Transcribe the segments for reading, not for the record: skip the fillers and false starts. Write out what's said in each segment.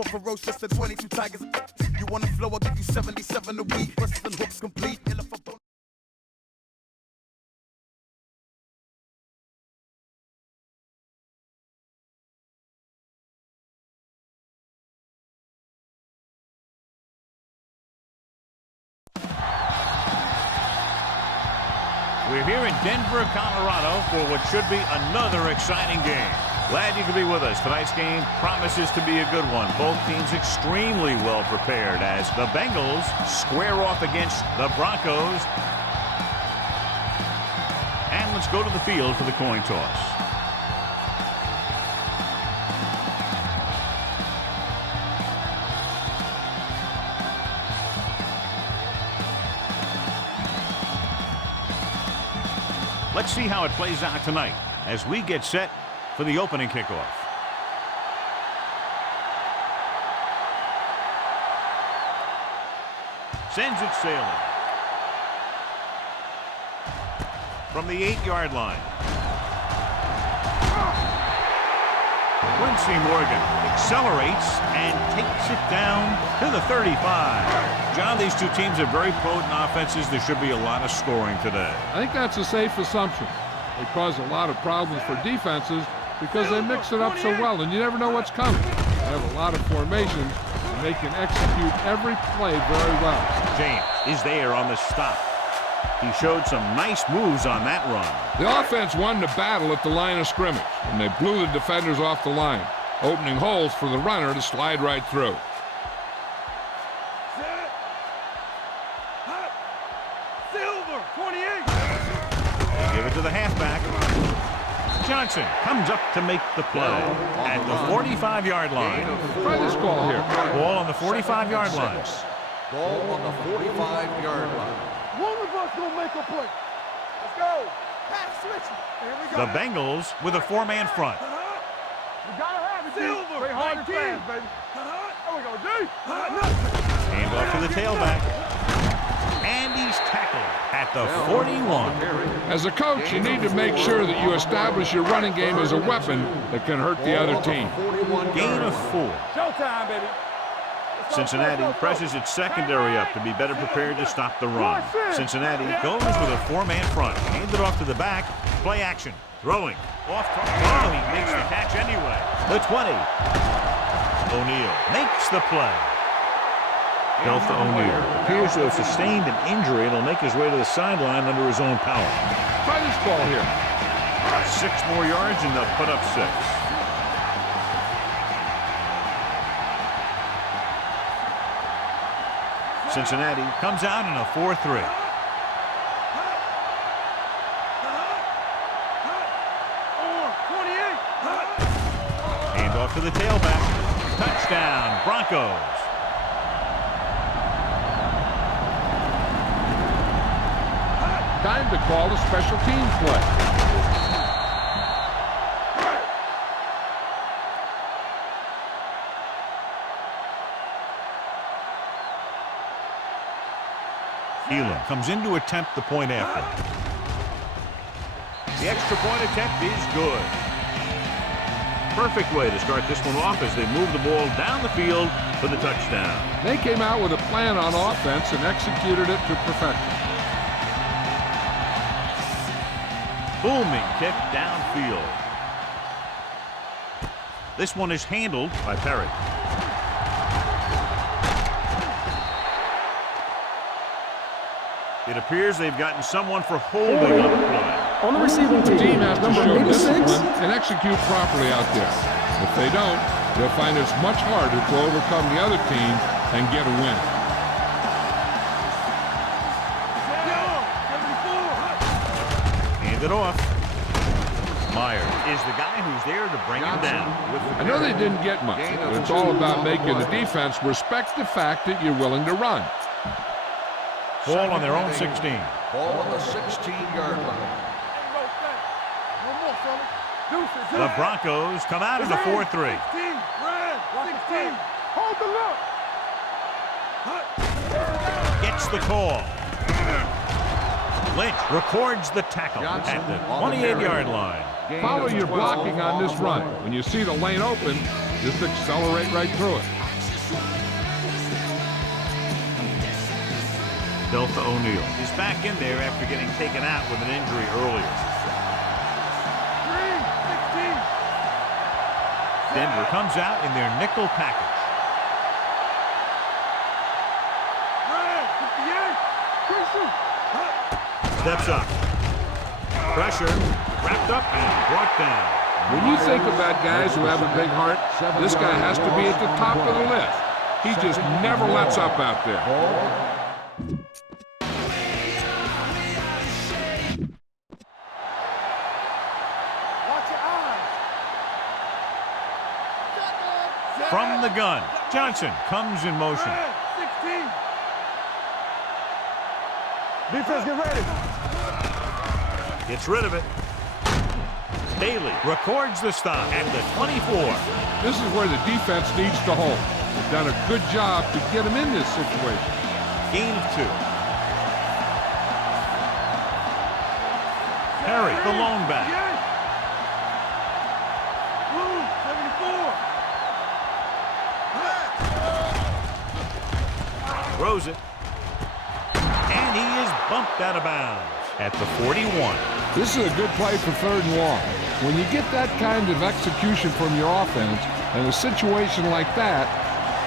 more ferocious than 22 tigers. You want to flow, I'll give you 77 a week. Busts and hooks complete. We're here in Denver, Colorado for what should be another exciting game. Glad you could be with us. Tonight's game promises to be a good one. Both teams extremely well prepared as the Bengals square off against the Broncos. And let's go to the field for the coin toss. Let's see how it plays out tonight as we get set for the opening kickoff. Sends it sailing. From the 8-yard line. Quincy Morgan accelerates and takes it down to the 35. John, these two teams have very potent offenses. There should be a lot of scoring today. I think that's a safe assumption. They cause a lot of problems for defenses because they mix it up so well, and you never know what's coming. They have a lot of formations, and they can execute every play very well. James is there on the stop. He showed some nice moves on that run. The offense won the battle at the line of scrimmage, and they blew the defenders off the line, opening holes for the runner to slide right through. Silver, 28. They give it to the halfback. Johnson comes up to make the play at the 45-yard line. Try this call here. Ball on the 45-yard line. Ball on the 45-yard line. One of us gonna make a play. Let's go. Pass switch. The Bengals with a four-man front. You gotta have it, Silver. Play hard and fast, baby. There we go, G. Hand off to the tailback. And he's tackled at the 41. As a coach, you need to make sure that you establish your running game as a weapon that can hurt the other team. Gain of 4. Showtime, baby. Cincinnati presses its secondary up to be better prepared to stop the run. Cincinnati goes with a four-man front. Hand it off to the back. Play action. Throwing. Off target. Oh, he makes the catch anyway. The 20. O'Neal makes the play. Health to O'Neal. Appears to have sustained an injury and will make his way to the sideline under his own power. Try this ball here. 6 more yards and they'll put up 6. Cincinnati comes out in a 4-3. Hand off to the tailback. Touchdown, Broncos. Time to call a special teams play. Elam comes in to attempt the point after. The extra point attempt is good. Perfect way to start this one off as they move the ball down the field for the touchdown. They came out with a plan on offense and executed it to perfection. Booming kick downfield. This one is handled by Perry. It appears they've gotten someone for holding on the play. On the receiving The team has to number show 86. discipline and execute properly out there. If they don't, they'll find it's much harder to overcome the other team and get a win. Hand it off. Myers is the guy who's there to bring him down. I know they didn't get much, but it's all about making the defense respect the fact that you're willing to run. Ball on their own 16. Ball on the 16-yard line. The Broncos come out in a 4-3. 16. Hold the look. Gets the call. Lynch records the tackle at the 28-yard line. Follow your blocking on this run. When you see the lane open, just accelerate right through it. Delta O'Neal is back in there after getting taken out with an injury earlier. 3, 16. Denver comes out in their nickel package. Steps up. Pressure. Wrapped up and brought down. When you think about guys who have a big heart, this guy has to be at the top of the list. He just never lets up out there. From the gun, Johnson comes in motion. 16. Defense, get ready. Gets rid of it. Bailey records the stop at the 24. This is where the defense needs to hold. They've done a good job to get him in this situation. Gain of 2. Perry, the lone back. Blue, 74. Throws it. And he is bumped out of bounds at the 41. This is a good play for 3rd and long. When you get that kind of execution from your offense in a situation like that,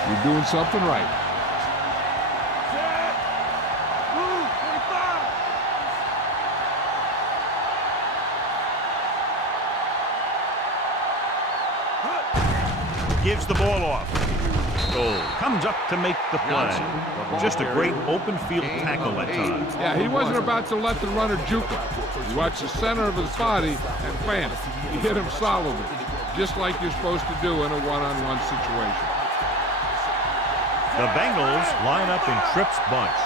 you're doing something right. Set. Blue, 25. Gives the ball off. Goal comes up to make the play. Just a great open field tackle that time. Yeah, he wasn't about to let the runner juke him. He watched the center of his body, and bam, he hit him solidly, just like you're supposed to do in a one-on-one situation. The Bengals line up in Tripp's bunch.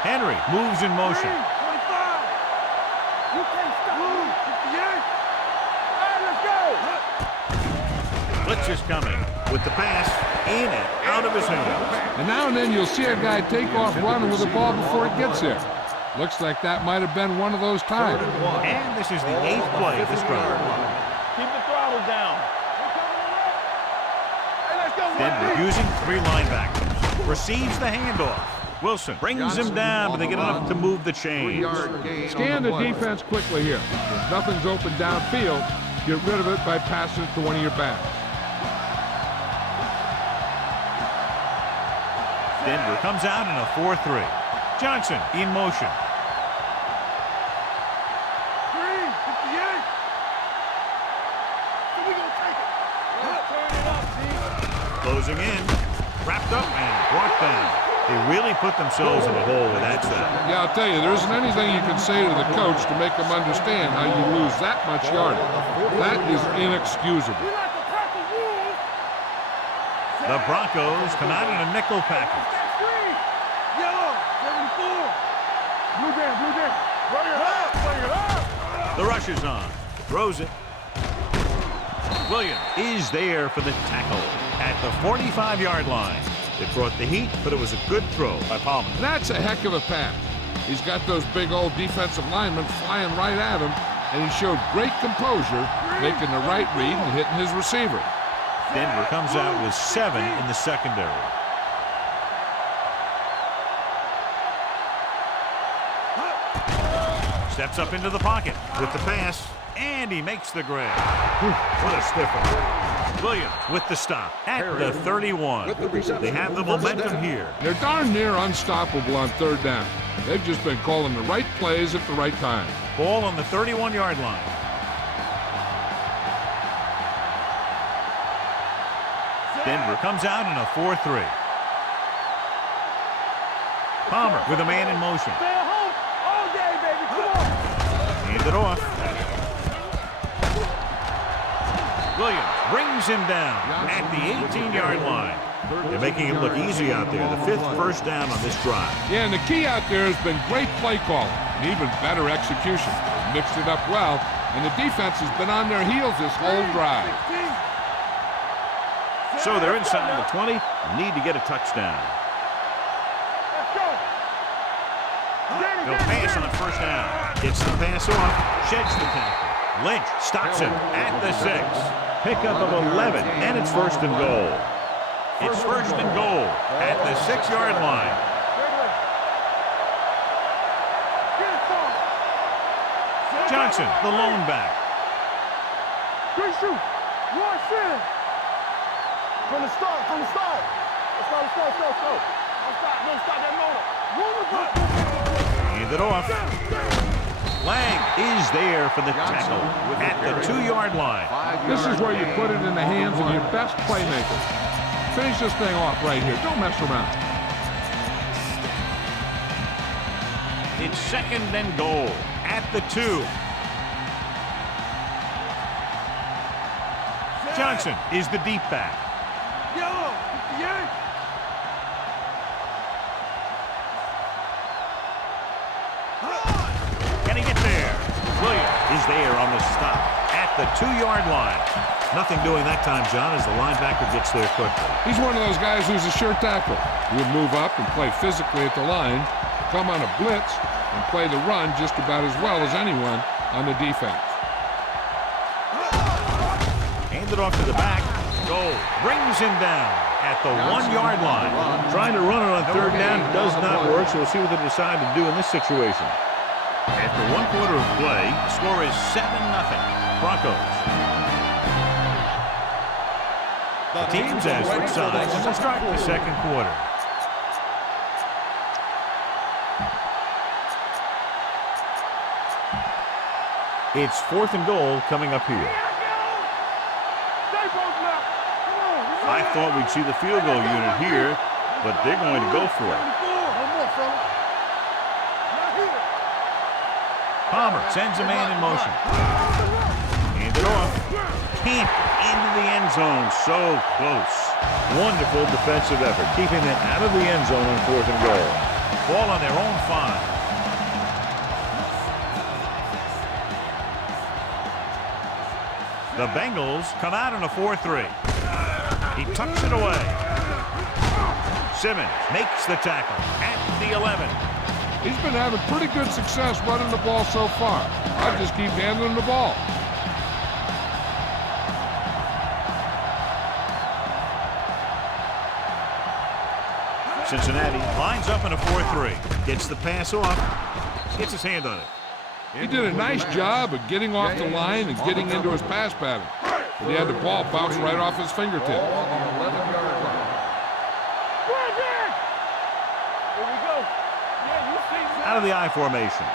Henry moves in motion. 25. You can't stop. Blue, 58. All right, let's go. Blitz is coming with the pass in and out of his hands. And now and then you'll see a guy take off running with the ball before it gets there. Looks like that might have been one of those times. And this is the 8th play of this drive. Keep the throttle down. Hey, let's go. Denver using 3 linebackers. Receives the handoff. Wilson brings him down, but they get enough to move the chains. Scan the defense quickly here. If nothing's open downfield, get rid of it by passing it to one of your backs. Denver comes out in a 4-3. Johnson in motion. 3, 58. So we gonna take it. Turn it up, D. Closing in. Wrapped up and brought down. They really put themselves in the hole with that set. Yeah, I'll tell you, there isn't anything you can say to the coach to make him understand how you lose that much yardage. That is inexcusable. We like to tackle rules. The Broncos come out in a nickel package. Yellow, 74. Blue jam, blue jam. Bring it up, bring it up. The rush is on. Throws it. Williams is there for the tackle at the 45-yard line. It brought the heat, but it was a good throw by Palmer. That's a heck of a pass. He's got those big old defensive linemen flying right at him, and he showed great composure, making the right read and hitting his receiver. Denver comes out with 7 in the secondary. Steps up into the pocket with the pass, and he makes the grab. What a stiffer. Williams with the stop at the 31. They have the momentum here. They're darn near unstoppable on 3rd down. They've just been calling the right plays at the right time. Ball on the 31-yard line. Denver comes out in a 4-3. Palmer with a man in motion. Stay at home all day, baby. Come on. Hand it off. Williams brings him down at the 18-yard line. They're making it look easy out there. The 5th first down on this drive. Yeah, and the key out there has been great play calling and even better execution. Mixed it up well, and the defense has been on their heels this whole drive. So they're inside the 20, need to get a touchdown. Let's go. They'll pass on 1st down. Gets the pass off, sheds the tackle. Lynch stops him at the 6. Pickup of 11, and it's first and goal. It's first and goal at the 6-yard line. Johnson, the lone back. Good shoot. Watch in. From the start. Let's go. Don't stop that motor. Hand it off. Lang is there for the tackle at the 2-yard line. This is where you put it in the hands of your best playmaker. Finish this thing off right here. Don't mess around. It's second and goal at the 2. Johnson is the deep back. Can he get there? Williams is there on the stop at the 2-yard line. Nothing doing that time, John, as the linebacker gets there quickly. He's one of those guys who's a sure tackler. He'll move up and play physically at the line, come on a blitz, and play the run just about as well as anyone on the defense. Hand it off to the back. Goal brings him down at the 1-yard line. Trying to run it on third down does not work, so we'll see what they decide to do in this situation. After 1 quarter of play, the score is 7-0. Broncos. The teams as switch sides to start the second quarter. It's 4th and goal coming up here. I thought we'd see the field goal unit here, but they're going to go for it. Palmer sends a man in motion. Hand it off. Can't into the end zone. So close. Wonderful defensive effort, keeping them out of the end zone on 4th and goal. Ball on their own 5. The Bengals come out in a 4-3. He tucks it away. Simmons makes the tackle at the 11. He's been having pretty good success running the ball so far. I just keep handling the ball. Cincinnati lines up in a 4-3. Gets the pass off. Gets his hand on it. He did a nice job of getting off the line and getting into his pass pattern. But he had the ball bounce right off his fingertip. Out of the I formation.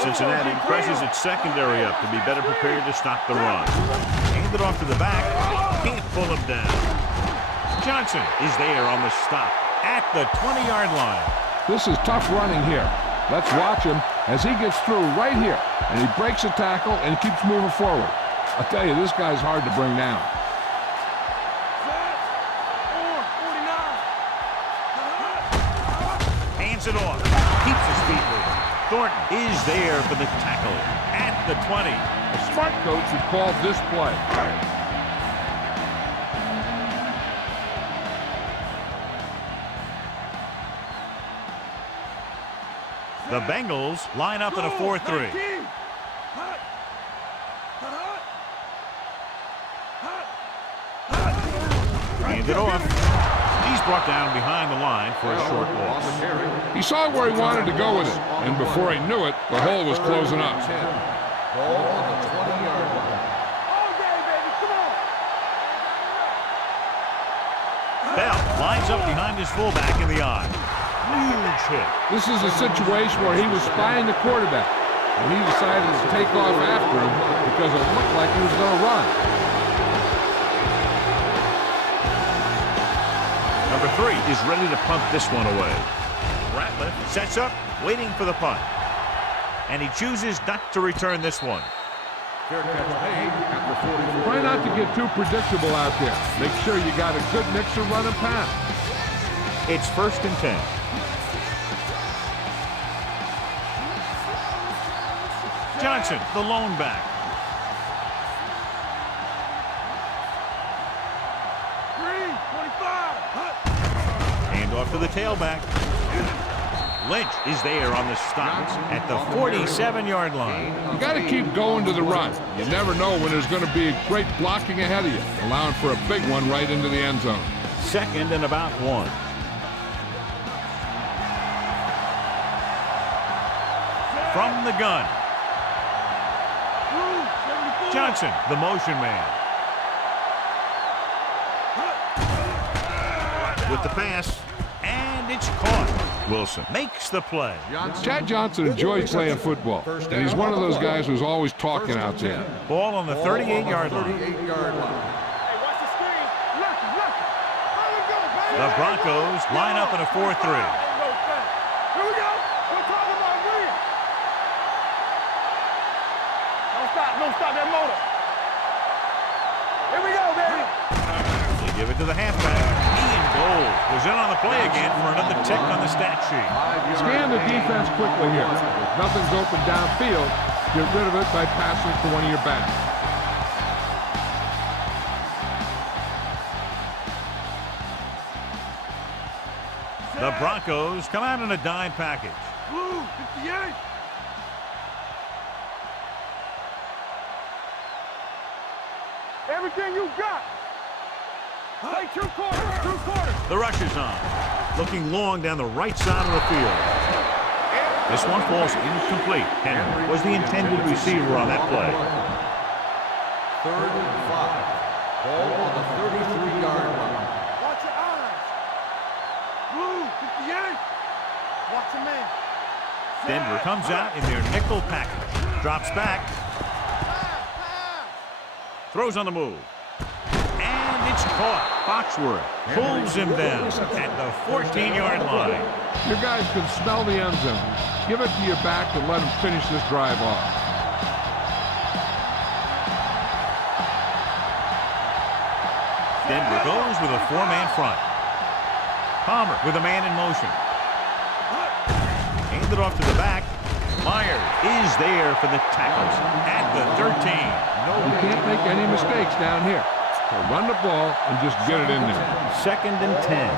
Cincinnati presses its secondary up to be better prepared to stop the run. Hand it off to the back. Can't pull him down. Johnson is there on the stop at the 20-yard line. This is tough running here. Let's watch him as he gets through right here. And he breaks a tackle and keeps moving forward. I'll tell you, this guy's hard to bring down. Hands it off. Keeps his feet moving. Thornton is there for the tackle at the 20. A smart coach would call this play. The Bengals line up in a 4-3. Hand it off. He's brought down behind the line for a short loss. He saw where he wanted to go with it, and before he knew it, the hole was closing up. Ball on the 20-yard line. Bell lines up behind his fullback in the I. Huge hit. This is a situation where he was spying the quarterback, and he decided to take off after him because it looked like he was going to run. Number 3 is ready to punt this one away. Ratliff sets up, waiting for the punt. And he chooses not to return this one. Fair catch made at the 44. Try not to get too predictable out there. Make sure you got a good mix of run and pass. It's 1st and 10. Johnson, the lone back. Hand off to the tailback. Lynch is there on the stop at the 47-yard line. You got to keep going to the run. You never know when there's going to be great blocking ahead of you, allowing for a big one right into the end zone. 2nd and about 1. From the gun. Johnson, the motion man. With the pass, and it's caught. Wilson makes the play. Chad Johnson enjoys playing football, and he's one of those guys who's always talking out there. Ball on the 38-yard line. The Broncos line up in a 4-3. Here we go. We're talking about Williams. Don't stop that motor. Here we go, baby. They give it to the halfback. Ian Gold was in on the play again for another tick on the stat sheet. Scan the defense quickly here. If nothing's open downfield, get rid of it by passing it to one of your backs. The Broncos come out in a dime package. Blue, 58. Everything you got. Play 2 quarters, 2 quarters. The rush is on. Looking long down the right side of the field. This one falls incomplete. Henry was the intended receiver on that play. 3rd and 5. Ball on the 33-yard line. Watch your eyes. Blue, 58. Watch your man. Denver comes out in their nickel package. Drops back. Throws on the move. And it's caught. Foxworth pulls him down at the 14-yard line. Your guys can smell the end zone. Give it to your back and let them finish this drive off. Denver goes with a 4-man front. Palmer with a man in motion. Handed off to the back. Myers is there for the tackles at the 13. You can't make any mistakes down here. So run the ball and just get it in there. 2nd and 10.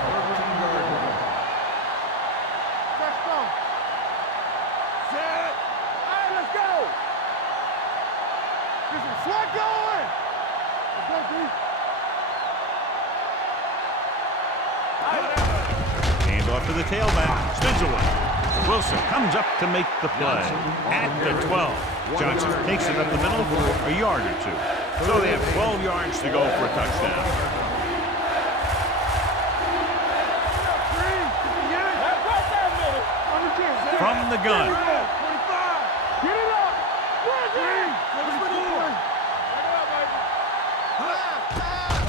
Set. All right, let's go. Get some sweat going. Let's go, D. Hands off to the tailback. Spins away. Wilson comes up to make the play at the 12. Johnson takes it up the middle for a yard or 2. So they have 12 yards to go for a touchdown. From the gun.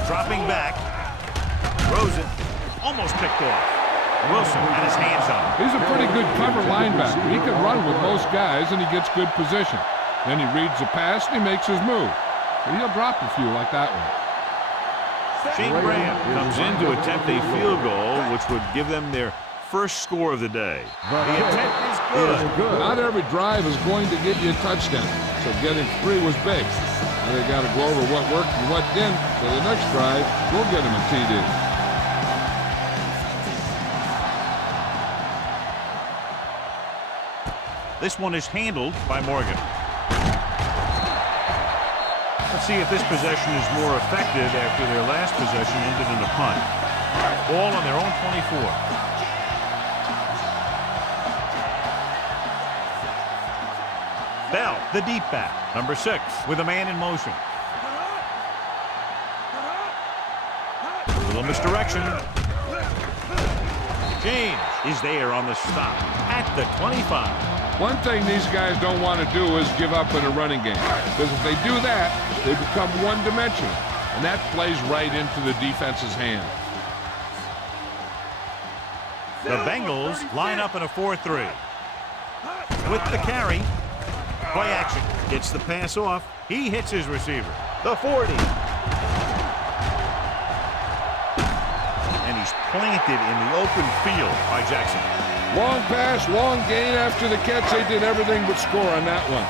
Dropping back. Throws it. Almost picked off. Wilson had his hands on him. He's a pretty good cover linebacker. He can run with most guys, and he gets good position. Then he reads the pass, and he makes his move. But he'll drop a few like that one. Shane Graham comes in to attempt a field goal, which would give them their first score of the day. The attempt is good. Not every drive is going to get you a touchdown, so getting 3 was big. Now they got to go over what worked and what didn't, so the next drive will get him a TD. This one is handled by Morgan. Let's see if this possession is more effective after their last possession ended in a punt. Ball on their own 24. Bell, the deep back, number 6, with a man in motion. A little misdirection. James is there on the stop at the 25. One thing these guys don't want to do is give up in a running game, because if they do that, they become one-dimensional, and that plays right into the defense's hand. The Bengals line up in a 4-3. With the carry, play action. Gets the pass off. He hits his receiver. The 40. And he's planted in the open field by Jackson. Long pass, long gain after the catch. They did everything but score on that one.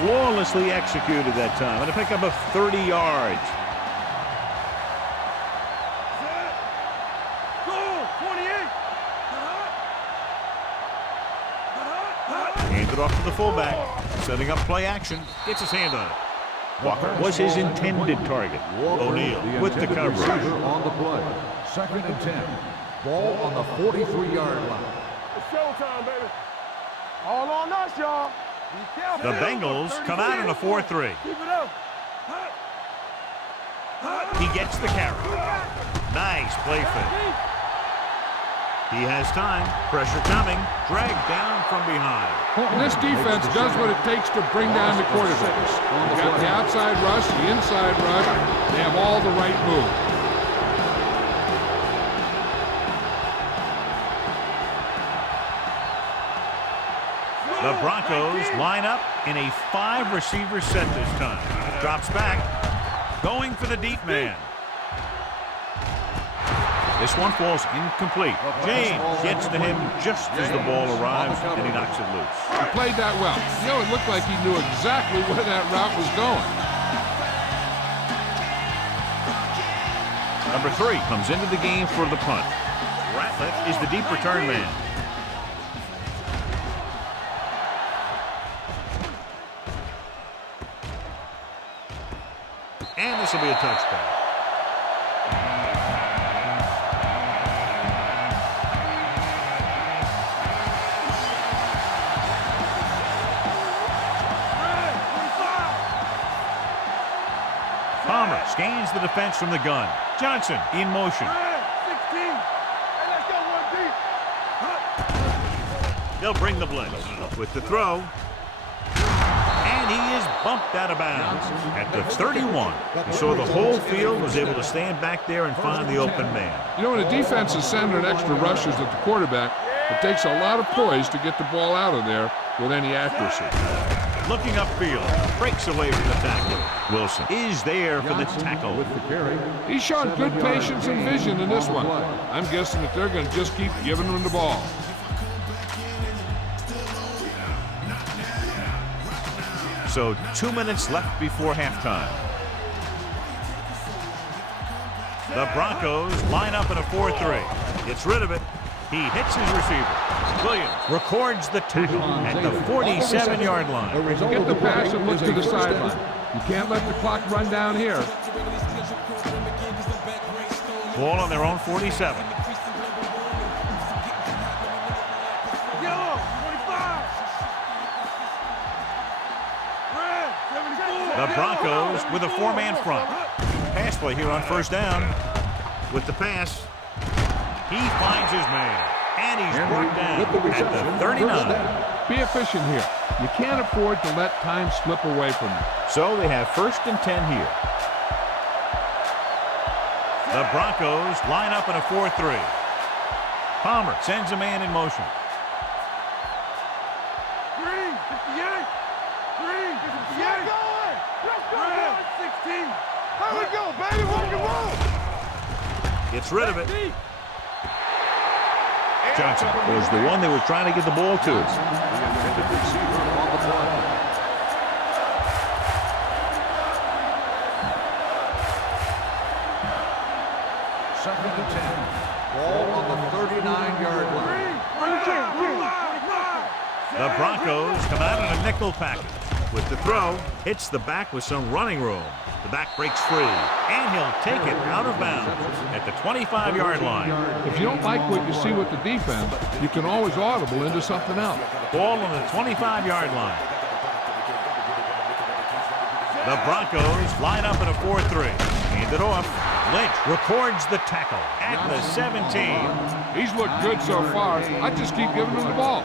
Flawlessly executed that time. And a pickup of 30 yards. it off to the fullback. Setting up play action. Gets his hand on it. Walker was his intended target. O'Neal with the coverage. On the play. 2nd and 10. Ball on the 43-yard line. It's showtime, baby. All on us, y'all. Be careful. The Bengals come out in a 4-3. Keep it up. He gets the carry. Nice play fake. He has time. Pressure coming. Dragged down from behind. And this defense does what it takes to bring down the quarterbacks. They got the outside rush, the inside rush. They have all the right moves. The Broncos line up in a 5-receiver set this time. Drops back. Going for the deep man. This one falls incomplete. James gets to him just as the ball arrives, and he knocks it loose. He played that well. You know, it looked like he knew exactly where that route was going. Number 3 comes into the game for the punt. Ratliff is the deep return man. And this will be a touchdown. Palmer scans the defense from the gun. Johnson in motion. 16. Hey, let's go one deep. They'll bring the blitz. With the throw. And he is bumped out of bounds at the 31. He saw the whole field, was able to stand back there and find the open man. You know, when a defense is sending extra rushers at the quarterback, it takes a lot of poise to get the ball out of there with any accuracy. Looking upfield, breaks away from the tackle. Wilson is there for the tackle. With the carry. He showed good patience and vision in this one. I'm guessing that they're going to just keep giving him the ball. So 2 minutes left before halftime. The Broncos line up in a 4-3. Gets rid of it. He hits his receiver. Williams records the tackle at the 47-yard line. Get the pass and look to the sideline. You can't let the clock run down here. Ball on their own 47. Yellow, 25. Red, 74. The Broncos with a 4-man front. Pass play here on first down. With the pass, he finds his man. And he's brought down at the 39. Be efficient here. You can't afford to let time slip away from you. So they have 1st and 10 here. The Broncos line up in a 4-3. Palmer sends a man in motion. Green, 58. Green, 58. Let's go. Red, 16. Here we go, baby. Rock and roll. Gets rid of it. Johnson was the one they were trying to get the ball to. Second and 10. Ball on the 39-yard line. The Broncos come out in a nickel package. With the throw, hits the back with some running room. The back breaks free, and he'll take it out of bounds at the 25-yard line. If you don't like what you see with the defense, you can always audible into something else. Ball on the 25-yard line. The Broncos line up in a 4-3. Hand it off. Lynch records the tackle at the 17. He's looked good so far. I just keep giving him the ball.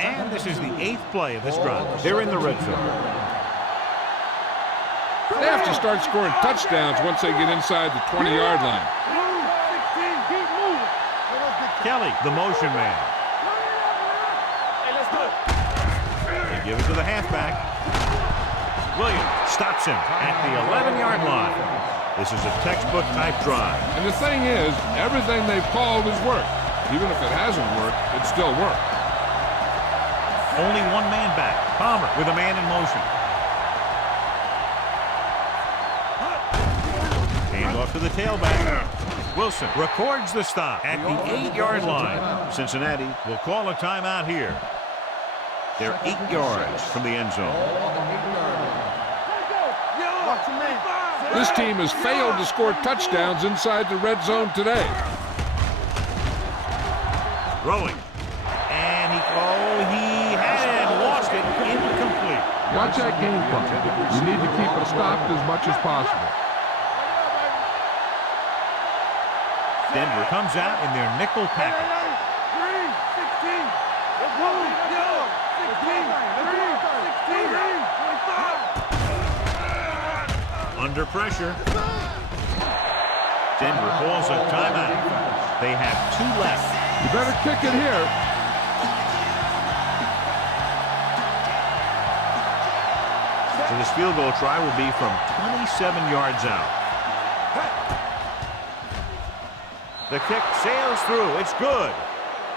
And this is the 8th play of this drive. They're in the red zone. They have to start scoring touchdowns once they get inside the 20-yard line. Kelly, the motion man. They give it to the halfback. Williams stops him at the 11-yard line. This is a textbook type drive. And the thing is, everything they've called has worked. Even if it hasn't worked, it still worked. Only one man back. Palmer with a man in motion. Hand Off to the tailback. Wilson records the stop at the 8-yard line. Cincinnati will call a timeout here. They're 8 yards from the end zone. This team has failed to score touchdowns inside the red zone today. Throwing. And he had it, lost it, incomplete. Watch that game plan. You need to keep it stopped as much as possible. Denver comes out in their nickel package. 3-16. Let's go. 16. 3-16. Under pressure. Denver calls a timeout. They have 2 left. You better kick it here. So this field goal try will be from 27 yards out. The kick sails through. It's good.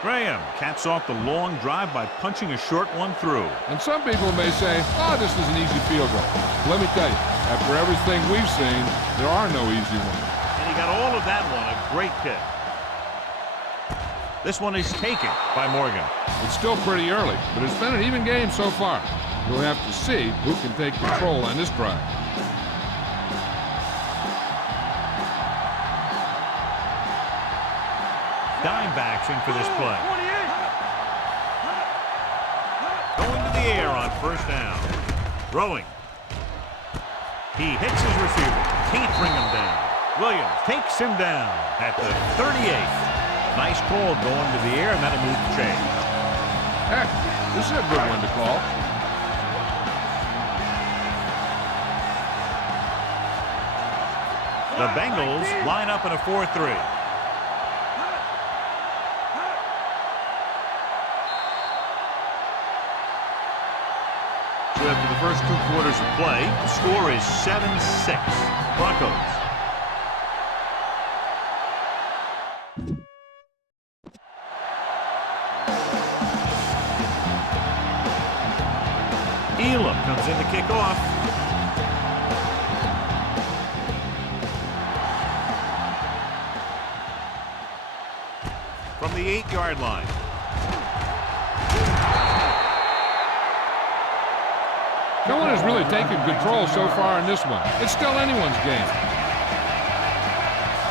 Graham caps off the long drive by punching a short one through. And some people may say, oh, this is an easy field goal. Let me tell you, after everything we've seen, there are no easy ones. And he got all of that one. A great kick. This one is taken by Morgan. It's still pretty early, but it's been an even game so far. We'll have to see who can take control on this drive. Dime backs in for this play. Going to the air on first down. Throwing. He hits his receiver. Can't bring him down. Williams takes him down at the 38th. Nice call going to the air, and that'll move the chain. Heck, this is a good one to call. The Bengals line up in a 4-3. So after the first 2 quarters of play, the score is 7-6. Broncos. Elam comes in to kick off. From the 8-yard line. No one has really taken control so far in this one. It's still anyone's game.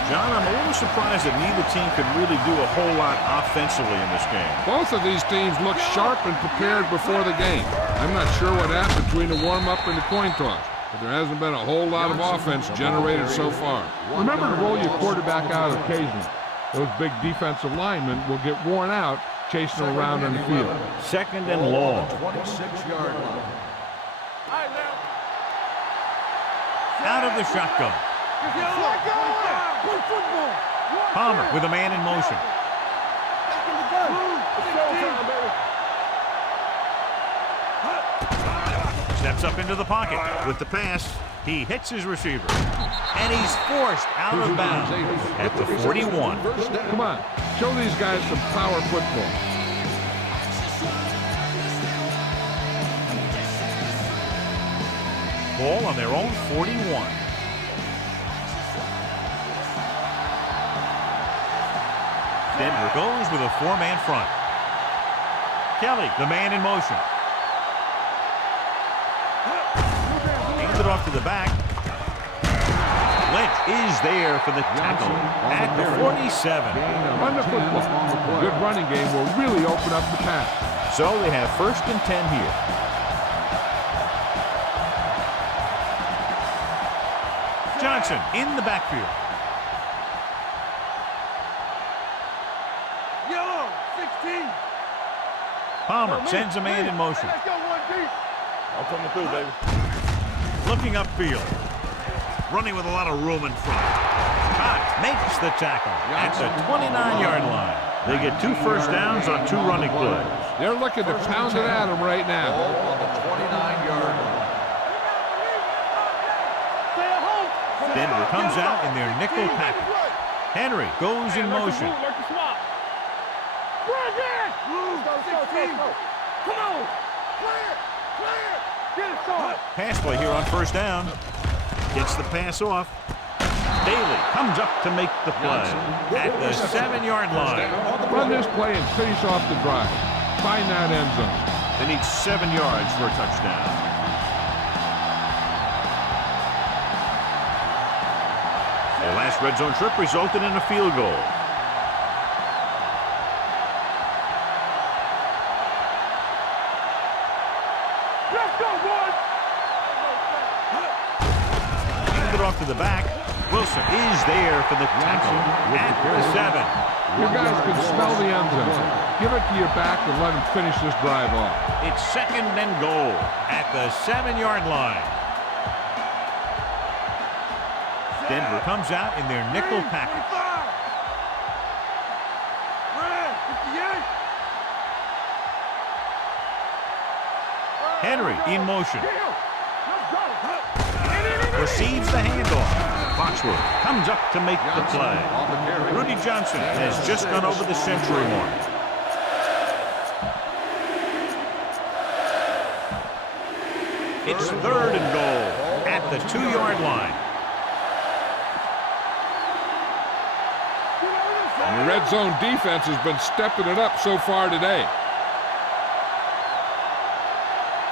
John, I'm a little surprised that neither team could really do a whole lot offensively in this game. Both of these teams look sharp and prepared before the game. I'm not sure what happened between the warm-up and the coin toss, but there hasn't been a whole lot of offense generated so far. Remember to roll your quarterback out occasionally. Those big defensive linemen will get worn out chasing around on the field. Second and long. 26-yard line. Out of the shotgun. Palmer with a man in motion. Steps up into the pocket with the pass. He hits his receiver. And he's forced out of bounds at the 41. Come on, show these guys some power football. Ball on their own 41. Denver goes with a 4-man front. Kelly, the man in motion. Hands it off to the back. Lynch is there for the tackle at the 47. Run the football. Good running game will really open up the pass. So they have 1st and 10 here. Johnson in the backfield. Yellow, 16. Palmer sends a man in motion. Let's go, 1-deep. I'm coming through, baby. Looking upfield. Running with a lot of room in front. Cox makes the tackle at the 29-yard line. They get 2 first downs on 2 running plays. They're looking to pound it at him right now. Ball on the 29-yard line. Denver comes out in their nickel package. Henry goes in motion. Come on. Clear. Get it, son. Pass play here on first down. Gets the pass off. Daly comes up to make the play at the 7-yard line. Run this play and finish off the drive. Find that end zone. They need 7 yards for a touchdown. Their last red zone trip resulted in a field goal. Let's go, boys! Hand it off to the back. Wilson is there for the tackle at the 7. Your guys can smell the end zone. Give it to your back and let him finish this drive off. It's 2nd and goal at the 7-yard line. Denver comes out in their nickel package. Red, 58. Henry in motion. Let's go. Receives the handoff. Foxworth comes up to make the play. Rudy Johnson has just gone over the century mark. It's 3rd and goal at the 2-yard line. And the red zone defense has been stepping it up so far today.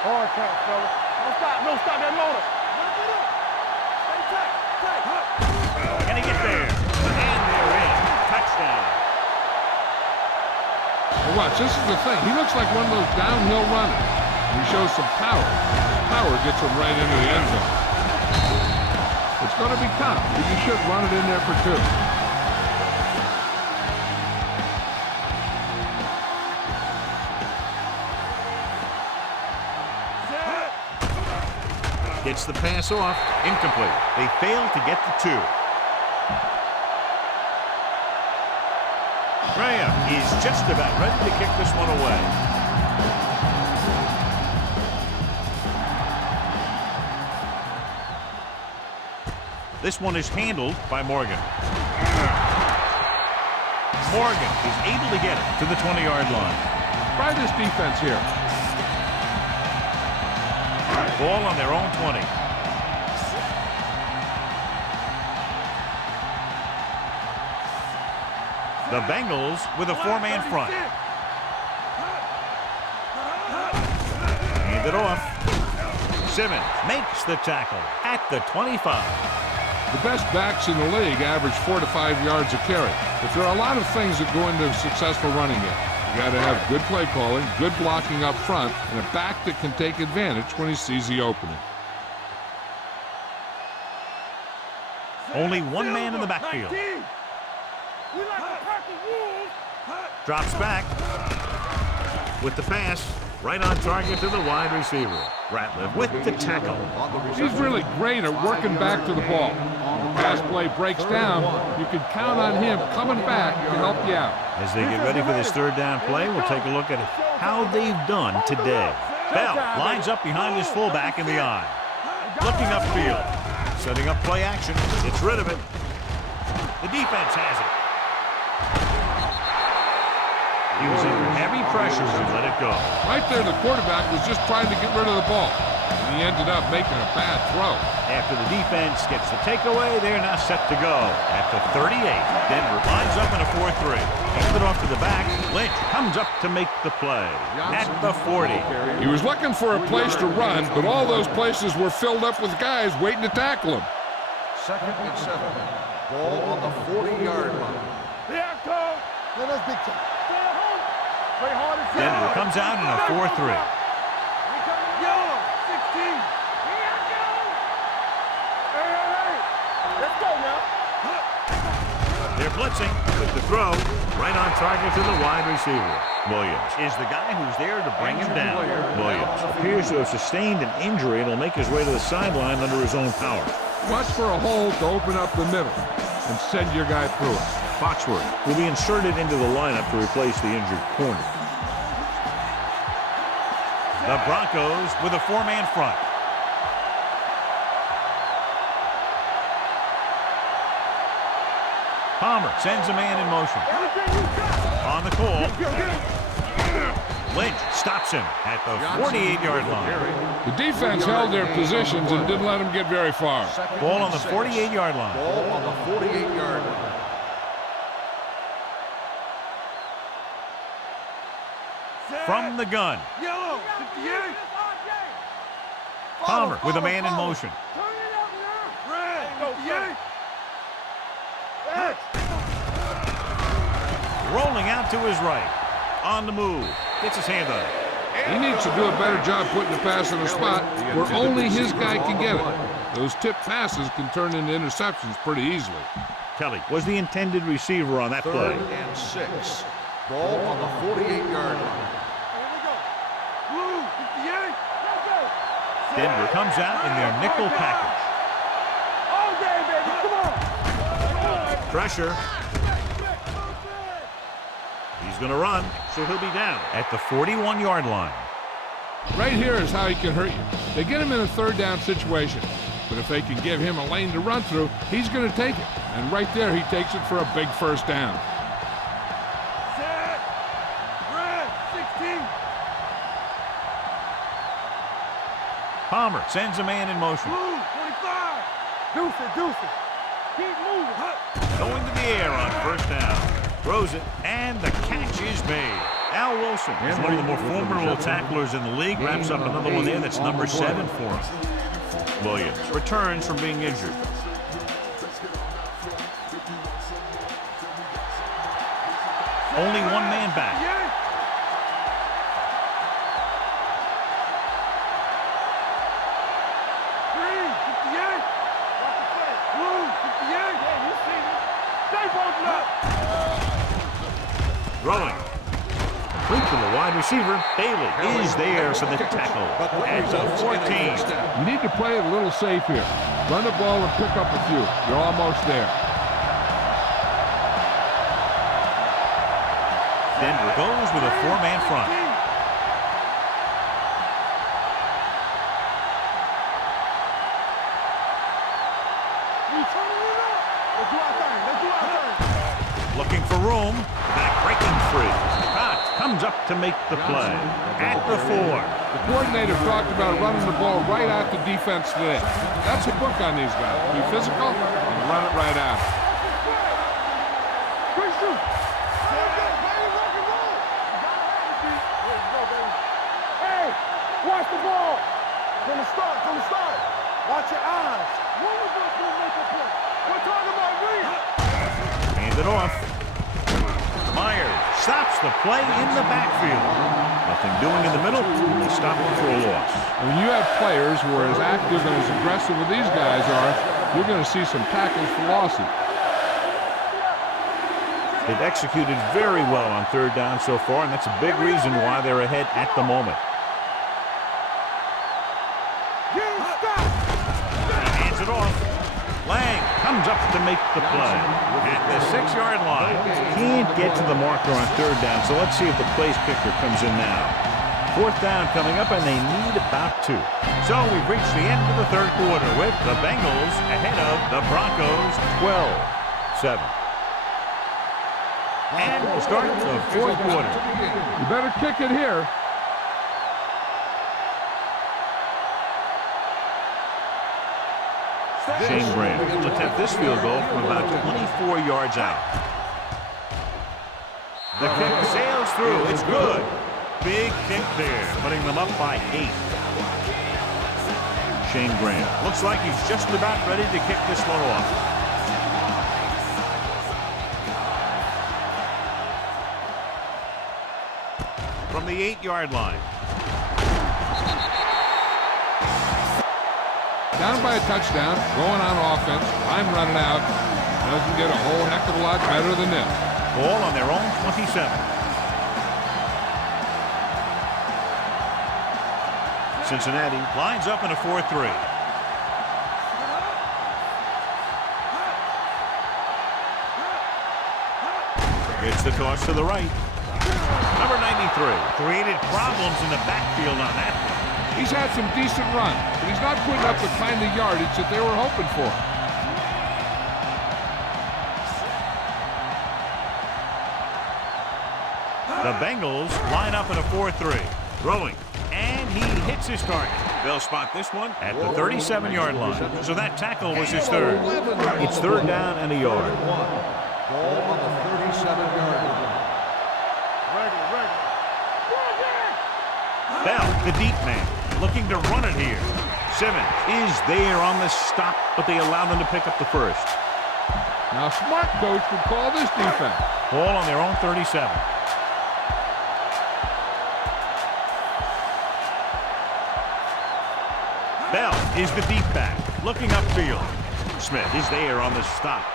Hard count, fellas. No stop that motor. Stay tight. Can he get there? And they're in. Touchdown. Well, watch, this is the thing. He looks like one of those downhill runners. He shows some power. Power gets him right into the end zone. It's going to be tough, but you should run it in there for 2. Gets the pass off. Incomplete. They fail to get the 2. Graham is just about ready to kick this one away. This one is handled by Morgan. Morgan is able to get it to the 20-yard line. Try this defense here. Ball on their own 20. The Bengals with a 4-man front. Hand it off. Simmons makes the tackle at the 25. The best backs in the league average 4 to 5 yards a carry. But there are a lot of things that go into a successful running game. You got to have good play calling, good blocking up front, and a back that can take advantage when he sees the opening. Only one man in the backfield. Drops back with the pass. Right on target to the wide receiver. Ratliff with the tackle. He's really great at working back to the ball. When the pass play breaks down, you can count on him coming back to help you out. As they get ready for this 3rd down play, we'll take a look at how they've done today. Bell lines up behind his fullback in the eye. Looking upfield. Setting up play action. Gets rid of it. The defense has it. He was under heavy pressure and let it go. Right there, the quarterback was just trying to get rid of the ball. And he ended up making a bad throw. After the defense gets the takeaway, they're now set to go at the 38. Denver lines up in a 4-3. Hands it off to the back. Lynch comes up to make the play at the 40. He was looking for a place to run, but all those places were filled up with guys waiting to tackle him. 2nd and 7. Ball on the 40-yard line. Yeah, go. Then that's big time. Denver comes out in a 4-3. Yellow, 16. Hey. Let's go now. They're blitzing with the throw. Right on target to the wide receiver. Williams is the guy who's there to bring him down. Williams appears to have sustained an injury and will make his way to the sideline under his own power. Watch for a hole to open up the middle and send your guy through it. Foxworth will be inserted into the lineup to replace the injured corner. The Broncos with a 4-man front. Palmer sends a man in motion. On the call. Lynch stops him at the 48-yard line. The defense held their positions and didn't let them get very far. Ball on the 48-yard line. Ball on the 48-yard line. From the gun. Yellow, 58. Palmer with a man in motion. Red, 58. Rolling out to his right. On the move. Gets his hand on it. He needs to do a better job putting the pass in a spot where only his guy can get it. Those tip passes can turn into interceptions pretty easily. Kelly was the intended receiver on that play. 3rd and 6. Ball on the 48-yard line. Blue, 58. Denver comes out in their nickel package. All day, baby, come on. Pressure. He's going to run, so he'll be down at the 41-yard line. Right here is how he can hurt you. They get him in a 3rd down situation, but if they can give him a lane to run through, he's going to take it. And right there, he takes it for a big 1st down. Set. Red, 16. Palmer sends a man in motion. Blue, 25. Deuce it. Keep moving. Going to the air on 1st down. Throws it, and the catch is made. Al Wilson is one of the more formidable tacklers in the league. Wraps up another one there. That's number 7 for him. Williams returns from being injured. Only one man back. Green, 58. Watch the play. Blue, 58. Yeah, you see me. Stay posted up. Throwing. Complete to the wide receiver. Bailey is there for the tackle. At the 14. You need to play it a little safe here. Run the ball and pick up a few. You're almost there. Denver goes with a 4-man front. Looking for room. Back breaking free. Scott comes up to make the play. At the 4. The coordinator talked about running the ball right at the defense today. That's a book on these guys. Be physical and run it right out. Hey, watch the ball. From the start. Watch your eyes. When was going to make a play? We're talking about read. Hand it off. Myers stops the play in the backfield. Nothing doing in the middle. They stop it for a loss. When you have players who are as active and as aggressive as these guys are, you're going to see some tackles for losses. They've executed very well on 3rd down so far, and that's a big reason why they're ahead at the moment. He hands it off. Lang comes up to make the play. At the 6-yard line. Can't get to the marker on 3rd down, so let's see if the place kicker comes in now. 4th down coming up, and they need about 2. So we've reached the end of the 3rd quarter with the Bengals ahead of the Broncos 12-7. And we'll start the 4th quarter. You better kick it here. Shane Graham will attempt this field goal from about 24 yards out. The kick sails through. It's good. Big kick there, putting them up by 8. Shane Graham looks like he's just about ready to kick this one off. From the 8-yard line. Down by a touchdown, going on offense, time running out. Doesn't get a whole heck of a lot better than this. Ball on their own 27. Cincinnati lines up in a 4-3. It's the toss to the right. Number 93 created problems in the backfield on that one. He's had some decent runs, but he's not putting up the kind of yardage that they were hoping for. The Bengals line up in a 4-3. Throwing. And he hits his target. They'll spot this one at the 37-yard line. So that tackle was his third. It's third down and a yard. Ball on the 37-yard line. Bell, the deep man, looking to run it here. Simmons is there on the stop, but they allow them to pick up the first. Now, smart coach would call this defense. Ball on their own 37. Bell is the deep back, looking upfield. Smith is there on the stop.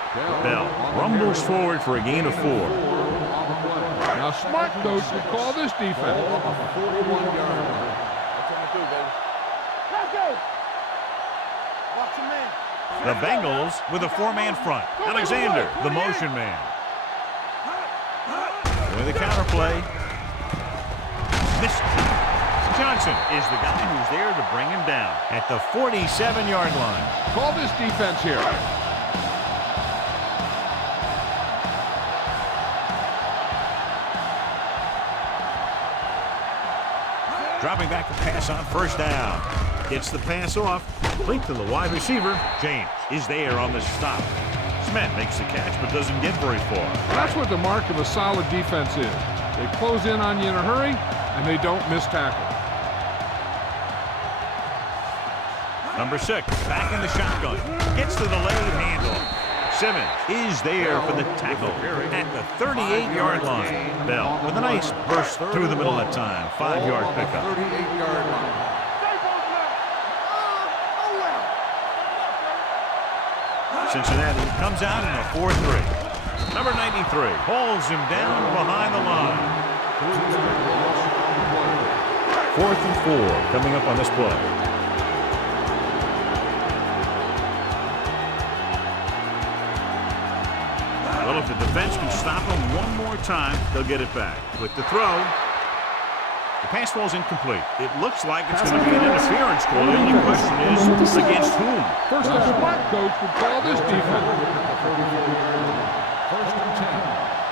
Bell rumbles forward for a gain of 4. Now, smart coach would call this defense. Ball on the 41-yard line. Let's go. Watch your man. The Bengals with a 4-man front. Alexander, the motion man. With a counter play. Missed. Johnson is the guy who's there to bring him down at the 47-yard line. Call this defense here. Dropping back to pass on first down. Gets the pass off. Complete to the wide receiver. James is there on the stop. Smith makes the catch but doesn't get very far. That's what the mark of a solid defense is. They close in on you in a hurry, and they don't miss tackle. Number 6, back in the shotgun. Gets to the delayed handoff. Simmons is there for the tackle at the 38-yard line. Bell with a nice burst through the middle that time. 5-yard pickup. 38-yard line. Cincinnati comes out in a 4-3. Number 93 holds him down behind the line. 4th and 4 coming up on this play. Well, if the defense can stop him one more time, they'll get it back. With the throw, the pass ball's incomplete. It looks like it's going to be an interference call. The only question is, against whom? First, the smart coach would call this defense. First and 10.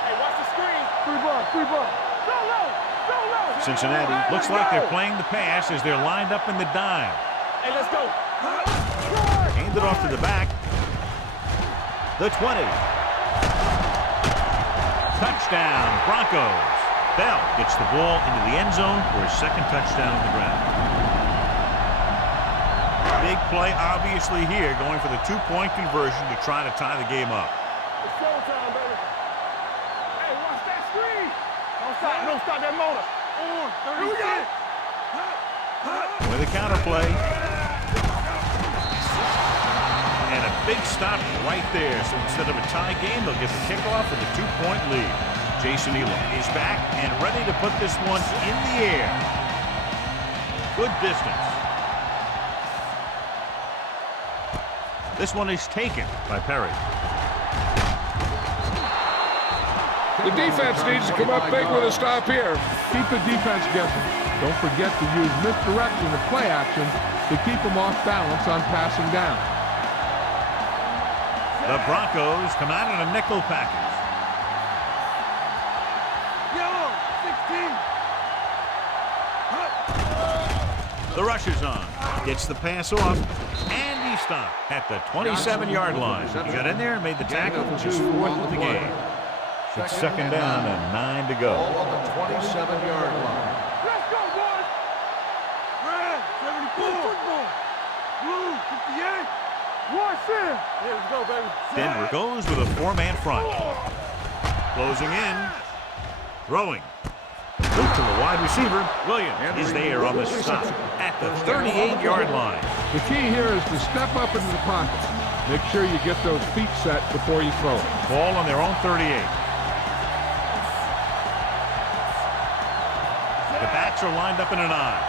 Hey, watch the screen. Free ball. Go low. Cincinnati looks like they're playing the pass as they're lined up in the dime. Hey, let's go. Hand it off to the back. The 20. Touchdown, Broncos. Bell gets the ball into the end zone for his second touchdown on the ground. Big play, obviously, here, going for the 2-point conversion to try to tie the game up. It's showtime, baby. Hey, watch that screen. Don't stop that motor. Here we go. With a counter play. And a big stop right there. So instead of a tie game, they'll get the kickoff with a 2-point lead. Jason Elam is back and ready to put this one in the air. Good distance. This one is taken by Perry. The defense needs to come up big with a stop here. Keep the defense guessing. Don't forget to use misdirection of play action to keep them off balance on passing down. The Broncos come out in a nickel package. The rush is on. Gets the pass off. And he stopped at the 27-yard line. He got in there and made the tackle, which is 4th of the game. It's second down and 9 to go. Ball on the 27-yard line. Let's go, boys. Red, 74. Football. Blue, 58. Watch in. Yeah, let's go, baby. Denver goes with a 4-man front. Closing in. Throwing. Loop to the wide receiver. Williams is there on the stop at the 38-yard line. The key here is to step up into the pocket. Make sure you get those feet set before you throw it. Ball on their own 38. The backs are lined up in an I.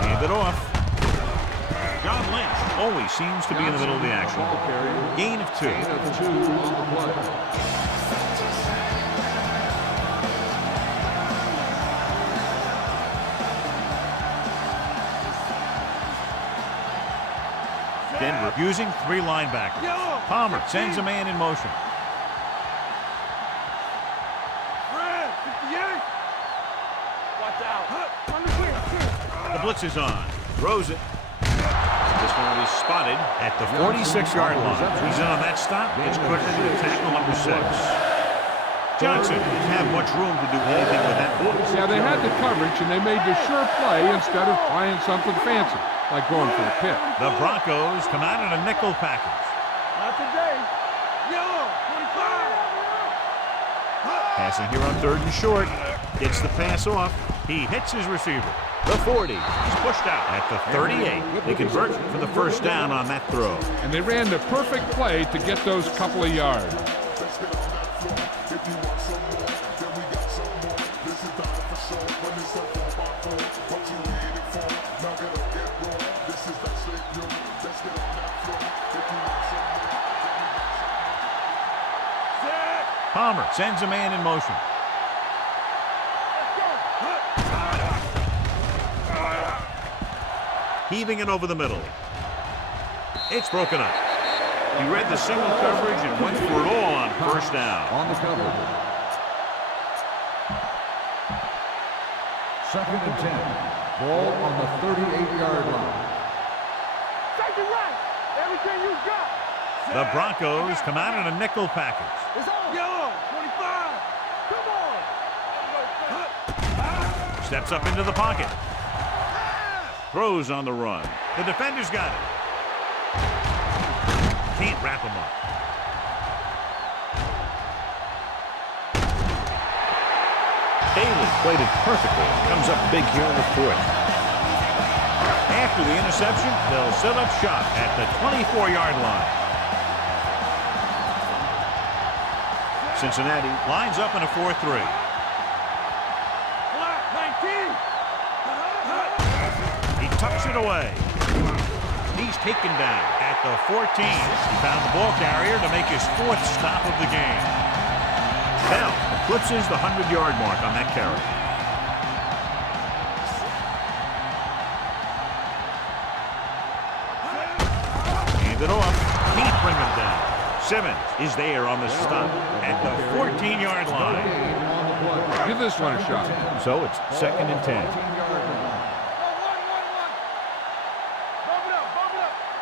Hand it off. John Lynch always seems to be in the middle of the action. Gain of 2. Gain of 2 on the play. Denver using 3 linebackers. Palmer sends a man in motion. Red, 58. Watch out. The blitz is on. Throws it. This one will be spotted at the 46-yard line. He's in on that stop. It's credited to tackle number 6. Johnson didn't have much room to do anything with that ball. Yeah, they had the coverage, and they made the sure play instead of trying something fancy, like going for a pick. The Broncos come out in a nickel package. Not today. Yellow, 25. Passing here on 3rd and short. Gets the pass off. He hits his receiver. The 40. He's pushed out at the 38. They convert for the first down on that throw. And they ran the perfect play to get those couple of yards. Palmer sends a man in motion. Heaving it over the middle. It's broken up. He read the single coverage and went for it all on first down. On the cover. 2nd and 10. Ball on the 38-yard line. Take it right. Everything you got. The Broncos come out in a nickel package. It's on. Yellow, 25. Come on. Steps up into the pocket. Throws on the run. The defender's got it. Can't wrap him up. Daly played it perfectly. Comes up big here in the 4th. After the interception, they'll set up shop at the 24-yard line. Cincinnati lines up in a 4-3. Tucks it away. He's taken down at the 14. He found the ball carrier to make his 4th stop of the game. Bell eclipses the 100-yard mark on that carry. Hand it off. Can't bring him down. Simmons is there on the stop at the 14-yard line. Give this one a shot. So it's 2nd and 10.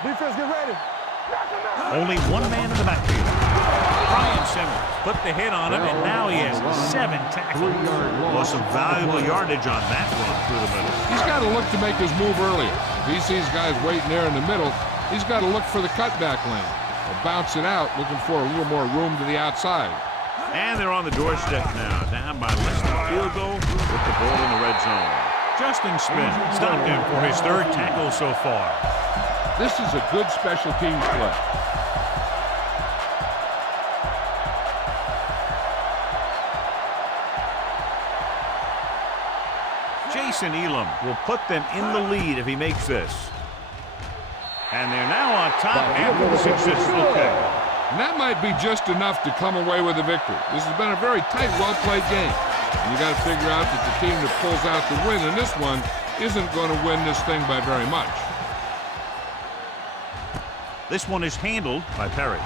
Defense, get ready. Only one man in the backfield. Brian Simmons put the hit on him, and now he has 7 tackles. Lost some valuable yardage on that run through the middle. He's got to look to make his move earlier. If he sees guys waiting there in the middle, he's got to look for the cutback lane. Or bounce it out, looking for a little more room to the outside. And they're on the doorstep now, down by less than a field goal with the ball in the red zone. Justin Smith stopped him for his 3rd tackle so far. This is a good special teams play. Jason Elam will put them in the lead if he makes this. And they're now on top after the successful kick. And that might be just enough to come away with a victory. This has been a very tight, well-played game. And you got to figure out that the team that pulls out the win in this one isn't going to win this thing by very much. This one is handled by Perry.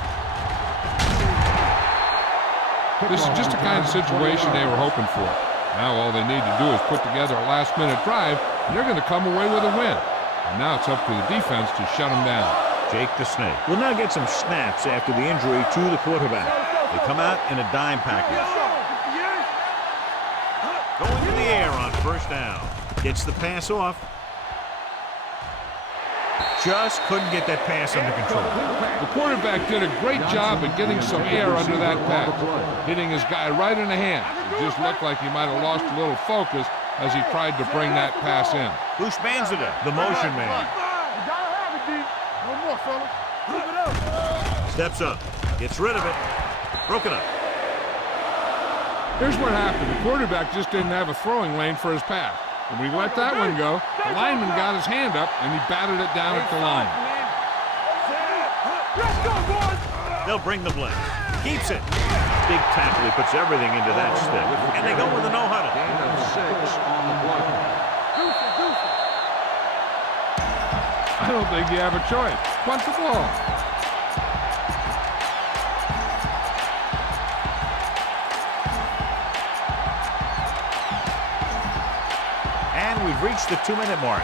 This is just the kind of situation they were hoping for. Now all they need to do is put together a last-minute drive, and they're going to come away with a win. And now it's up to the defense to shut them down. Jake the Snake will now get some snaps after the injury to the quarterback. They come out in a dime package. Going to the air on first down. Gets the pass off. Just couldn't get that pass under control. The quarterback did a great job at getting some air under that pass, hitting his guy right in the hand. It just looked like he might have lost a little focus as he tried to bring that pass in. Bush Banzida, the motion man. You gotta have it, D. One more, fella. Move it up. Steps up, gets rid of it. Broken up. Here's what happened. The quarterback just didn't have a throwing lane for his pass. And when he let that one go, the lineman got his hand up and he batted it down at the line. Let's go, boys. They'll bring the blitz. Keeps it. Big tackle. He puts everything into that stick. And they go with a no-huddle. Gain of 6 on the play. don't think you have a choice. Punt the ball. And we've reached the 2-minute mark.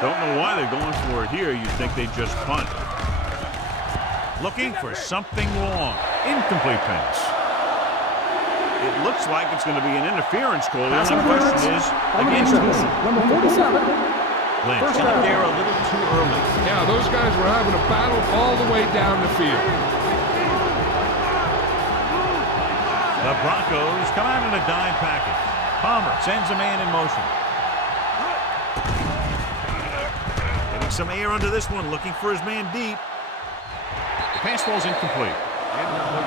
Don't know why they're going for it here. You'd think they'd just punt. Looking for something long. Incomplete pass. It looks like it's going to be an interference call. The only question is against who? Number 47. Lynch got there a little too early. Yeah, those guys were having a battle all the way down the field. The Broncos come out in a dime package. Palmer sends a man in motion. Getting some air under this one, looking for his man deep. The pass ball's incomplete.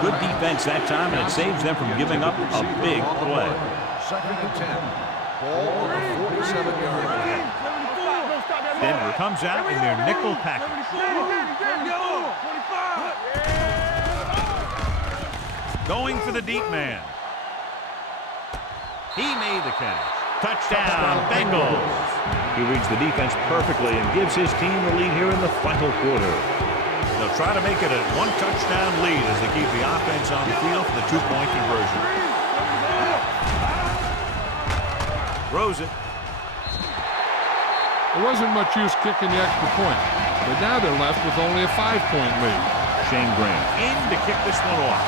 Good defense that time, and it saves them from giving up a big play. 2nd and 10. Ball on the 47-yard line. Denver comes out in their nickel package. Going for the deep man. He made the catch. Touchdown, Bengals. He reads the defense perfectly and gives his team the lead here in the final quarter. They'll try to make it a one-touchdown lead as they keep the offense on the field for the 2-point conversion. Throws it. There wasn't much use kicking the extra point, but now they're left with only a 5-point lead. Shane Graham in to kick this one off.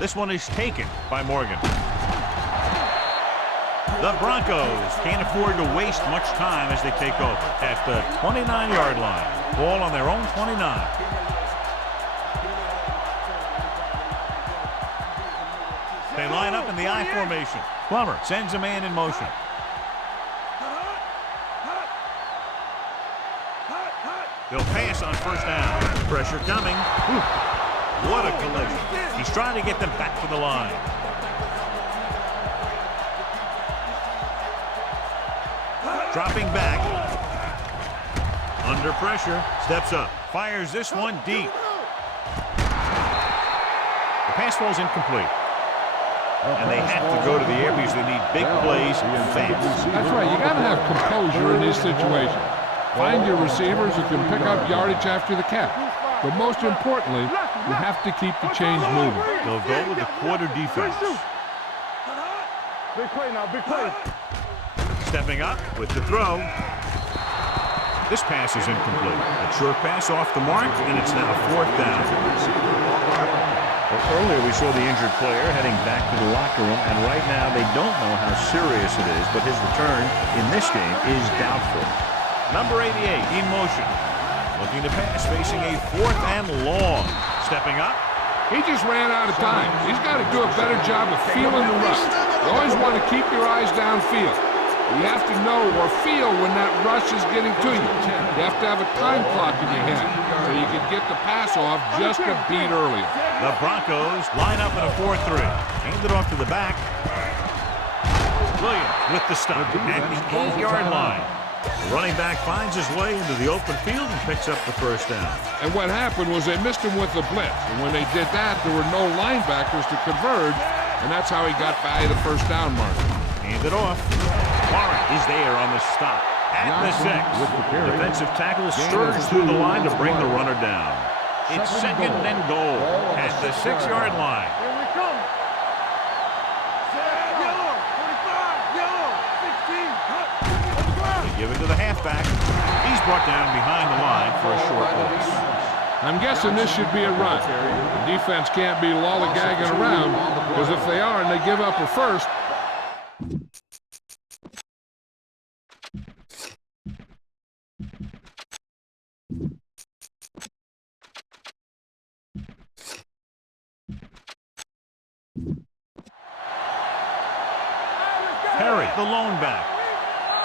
This one is taken by Morgan. The Broncos can't afford to waste much time as they take over at the 29-yard line. Ball on their own 29. They line up in the I formation. Plummer sends a man in motion. They'll pass on first down. Pressure coming. What a collision. He's trying to get them back to the line. Dropping back. Under pressure. Steps up. Fires this one deep. The pass ball's incomplete. And they have to go to the air because they need big plays fast. That's right. You got to have composure in these situations. Find your receivers who can pick up yardage after the catch. But most importantly, you have to keep the chains moving. They'll go with the quarter defense. Big play now, big play. Stepping up with the throw. This pass is incomplete. A short pass off the mark, and it's now 4th down. Well, earlier we saw the injured player heading back to the locker room, and right now they don't know how serious it is, but his return in this game is doubtful. Number 88 in motion. Looking to pass, facing a 4th and long. Stepping up. He just ran out of time. He's got to do a better job of feeling the rush. You always want to keep your eyes downfield. You have to know or feel when that rush is getting to you. You have to have a time clock in your hand so you can get the pass off just a beat earlier. The Broncos line up in a 4-3. Hand it off to the back. Williams with the stop at the 8-yard line. The running back finds his way into the open field and picks up the first down. And what happened was they missed him with the blitz. And when they did that, there were no linebackers to converge, and that's how he got by the first down marker. Hand it off. Warren is there on the stop at the 6. Defensive tackle surges through the line to bring the runner down. It's 2nd and goal at the 6-yard line. Here we come. Yellow, 45, yellow, 16. They give it to the halfback. He's brought down behind the line for a short loss. I'm guessing this should be a run. The defense can't be lollygagging around, because if they are and they give up a first, Perry, the lone back.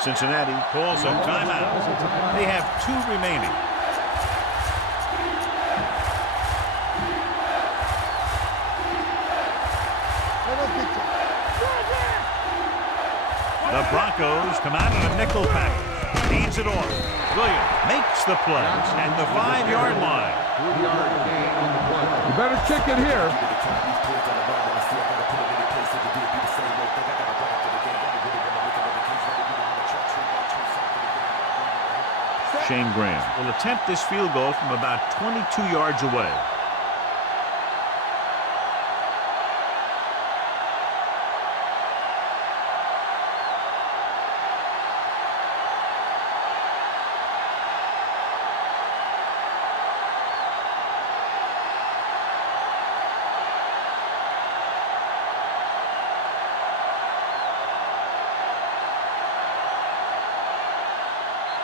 Cincinnati calls a timeout. They have 2 remaining. The Broncos come out in a nickel package. Hands it off. Williams makes the play at the 5-yard line. 3-yard gain on the play. You better kick it here. Shane Graham will attempt this field goal from about 22 yards away.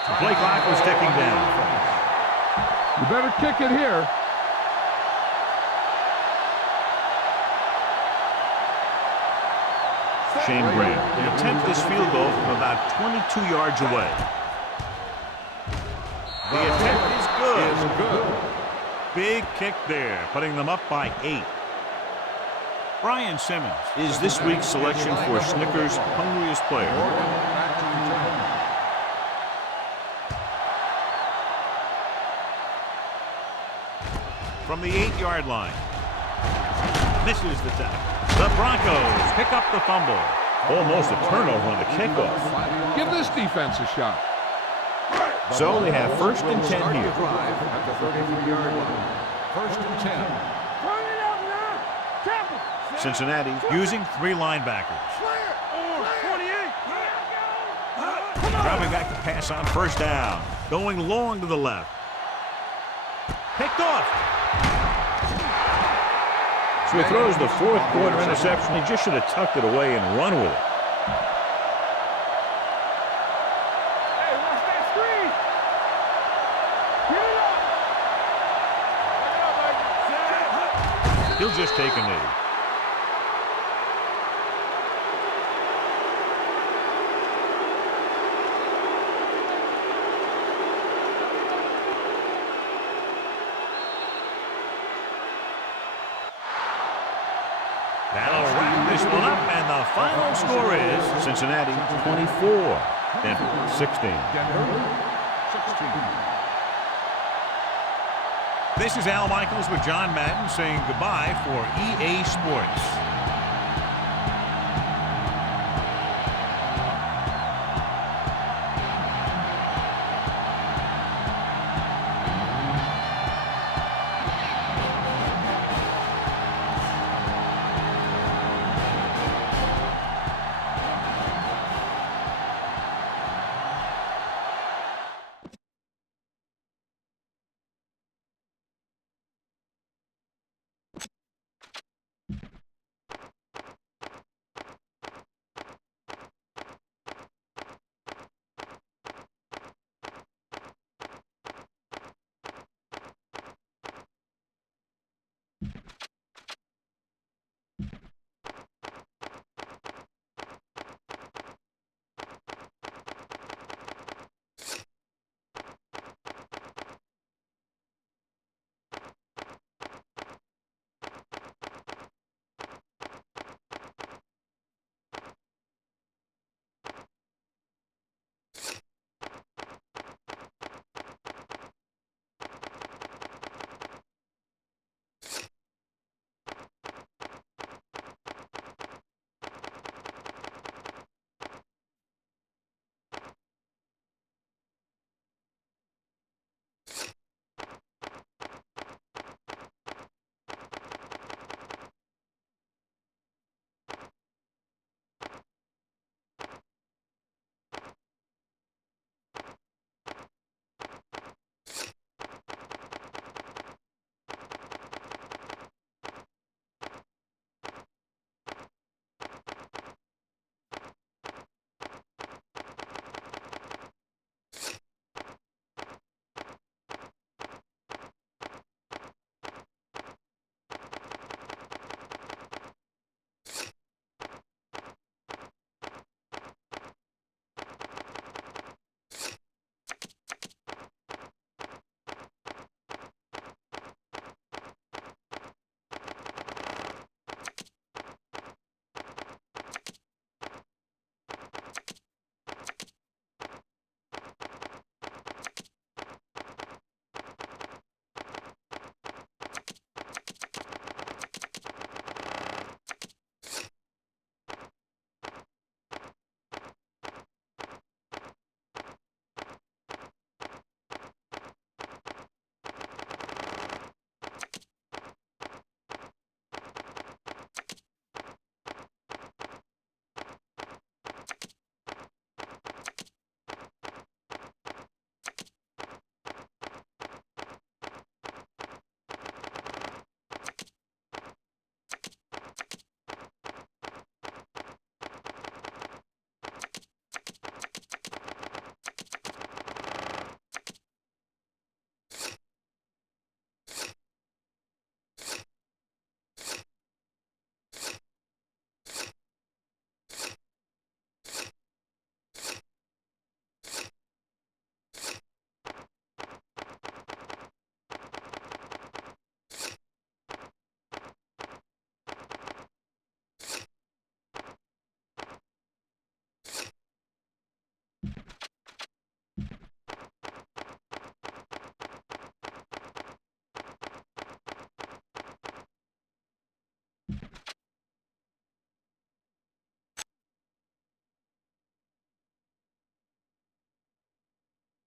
The play clock was ticking down. You better kick it here. Shane Graham will attempt this field goal from about 22 yards away. The attempt is good. Big kick there, putting them up by 8. Brian Simmons is this week's selection for Snickers' hungriest player. From the 8-yard line. Misses the tackle. The Broncos pick up the fumble. Almost a turnover on the kickoff. Give this defense a shot. So they have 1st and 10 here. Drive at the 33-yard line. 1st and 10. Cincinnati using 3 linebackers. Dropping back to pass on 1st down. Going long to the left. Picked off. So he throws the 4th quarter interception. He just should have tucked it away and run with it. Hey, watch that screen. Get it up. He'll just take a knee. That'll wrap this one up, and the final score is Cincinnati 24, Denver 16. This is Al Michaels with John Madden saying goodbye for EA Sports.